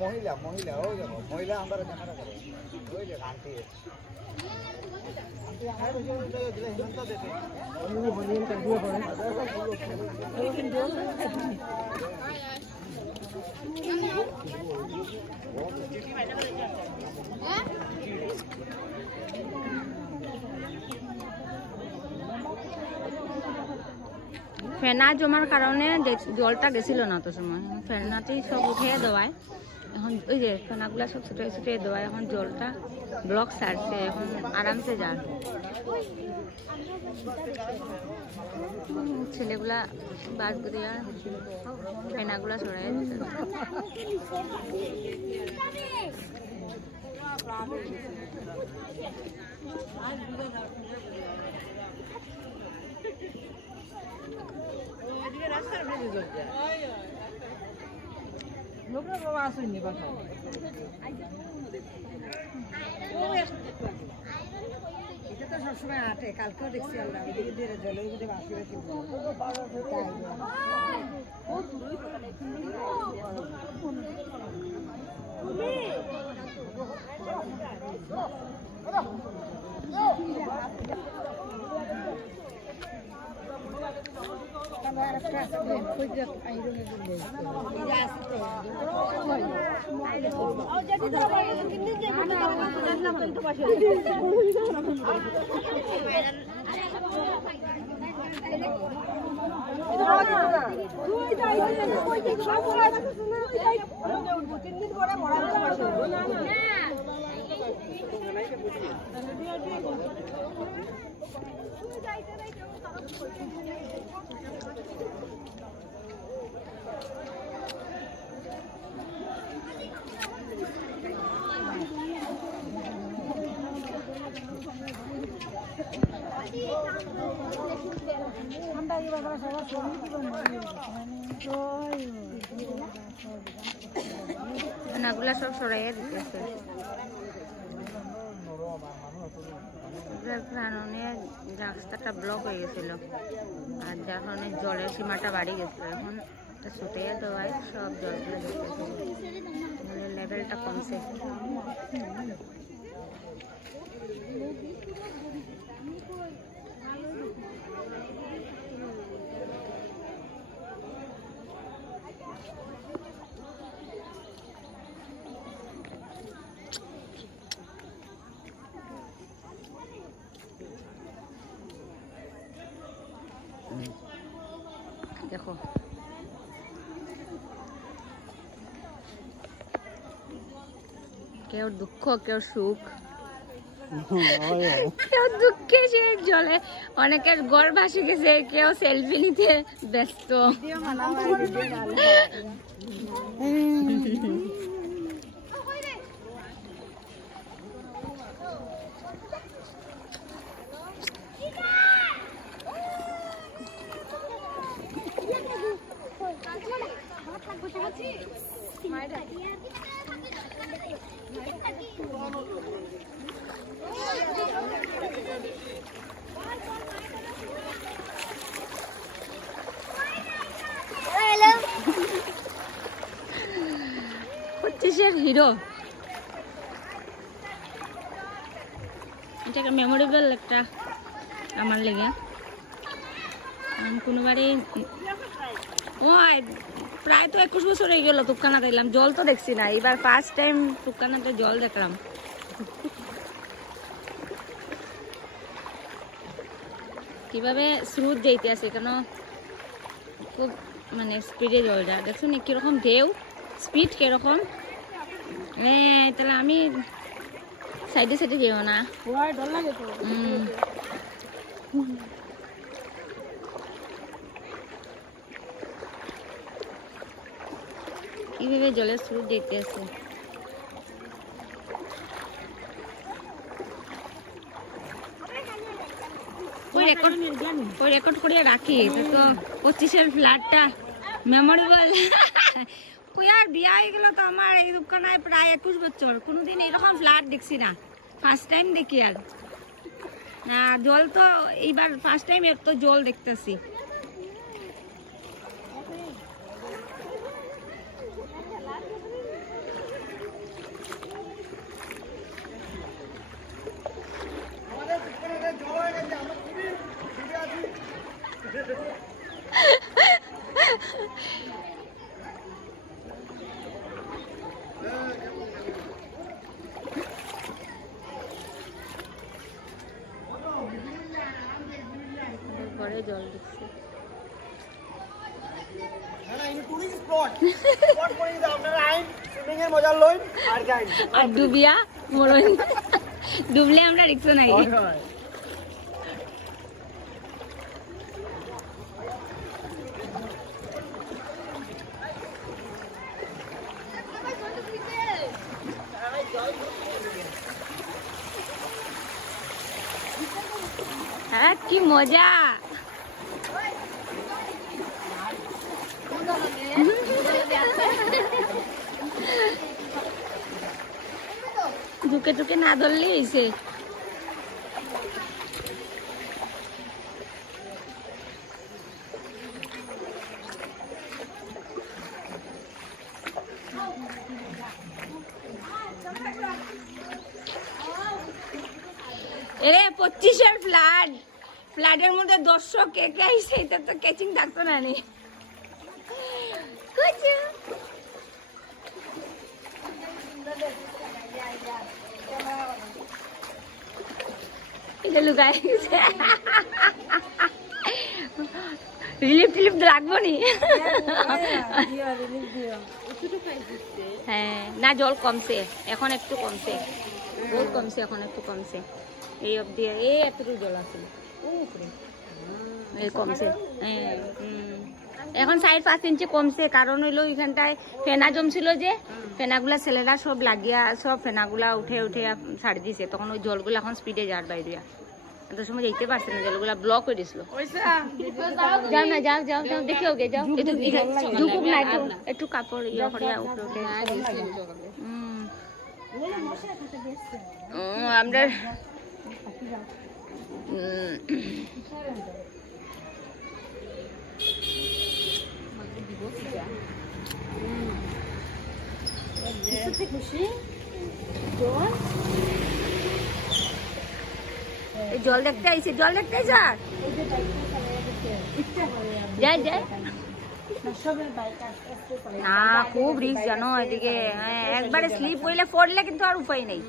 महिला महिला हो जाओ महिला अंदर कैमरा करो हो जाए आंटी आंटी हमारे जो दिले हिंदुस्तान देते वो बनियन कर दिया ফেনা জমার কারণে জলটা গেছিল না তো সময় ফেনাতেই সব উঠিয়ে দেওয়ায় এখন ওই যে ফেনাগুলা সব ছুটিয়ে ছুটিয়ে দেওয়ায় এখন জলটা ব্লক সারছে এখন আরামসে যায় ছেলেগুলা বাস করিয়া ফেনাগুলা ছড়াই দিচ্ছে রাস্তার বেশি জলছে লোকরা বাবা আসেনি বাসা এটা তো সবসময় আটে কালকেও দেখছি আমরা এদিকে দিয়ে জলের মধ্যে বাসি বাসি ফেনাগুলা সব সরাইয়া দিতেছে কারণে রাস্তাটা ব্লক হয়ে গেছিল আর যার কারণে জলের সীমাটা বাড়ি গেছিল এখন ছুটিয়ে দেওয়ায় সব জলগুলো দিতেছে লেভেলটা কমছে দেখো কেউ দুঃখ কেউ সুখ কেউ দুঃখে সে জলে অনেকের ঘর ভাসে গেছে কেউ সেলফি নিতে ব্যস্ত Hello. 25-এর হিরো। এটা একটা মেমোরেবল একটা আমার লেগে। কোনোবারে ওই প্রায় তো 21 বছর হয়ে গেল তুক্কানাতে এলাম, জল তো দেখছি না, এবার ফার্স্ট টাইম তুক্কানাতে জল দেখলাম। কিভাবে স্রোত যাইতে আছে, কেন খুব মানে স্পিডে জলটা দেখছো নি কিরকম ঢেউ, স্পিড কিরকম। তাহলে আমি সাইডে সাইডে যেও না, ডর লাগে তো। কিভাবে জলের স্রোত দেখতে আছে। ওই রেকর্ড করে রাখি তো 25-এর ফ্ল্যাটটা মেমোরেবল। আর বিয়া হয়ে গেল তো আমার এই দোকানায় প্রায় 21 বছর, কোনোদিন এরকম ফ্ল্যাট দেখছি না, ফার্স্ট টাইম দেখি। আর জল তো এইবার ফার্স্ট টাইম এত জল দেখতেছি। ঘরে জল দিচ্ছে। আর ডুবিয়া মরণ, ডুবলে আমরা রিক্স নাই। হ্যাঁ কি মজা। ঢুকে ঢুকে না ধরলে এসে এরে 25-এর ফ্ল্যাট, ফ্ল্যাটের মধ্যে দর্শক কে কে আইছে এটা তো ক্যাচিং থাকতো না নি। এটা লুকাই গেছে, রিলিফ টিলিফ লাগবো নি। হ্যাঁ না জল কমছে এখন, একটু কমছে, বহুত কমছে এখন, একটু কমছে। এই অবধি এই এতটুকু জল আছে, এই কমছে। হ্যাঁ এখন 4-5 ইঞ্চি কমছে, কারণ হইলো এখানটায় ফেনা জমছিল যে, ফেনাগুলা ছেলেরা সব লাগিয়া সব ফেনাগুলা উঠে উঠে ছাড়ি দিছে, তখন ওই জলগুলা এখন স্পিডে যার বাইরিয়া, এত সময় যেতে পারছে না, জলগুলা ব্লক হয়ে দিছিল। যাও না যাও যাও যাও দেখে ওকে যাও, ঢুকুক না একটু কাপড় ইয়ে করিয়া উপরে উঠে। আমরা জল দেখতে আইছে, জল দেখতে স্যার যাই যাই না, খুব রিস্ক জানো এদিকে, একবারে স্লিপ হইলে পড়লে কিন্তু আর উপায় নেই।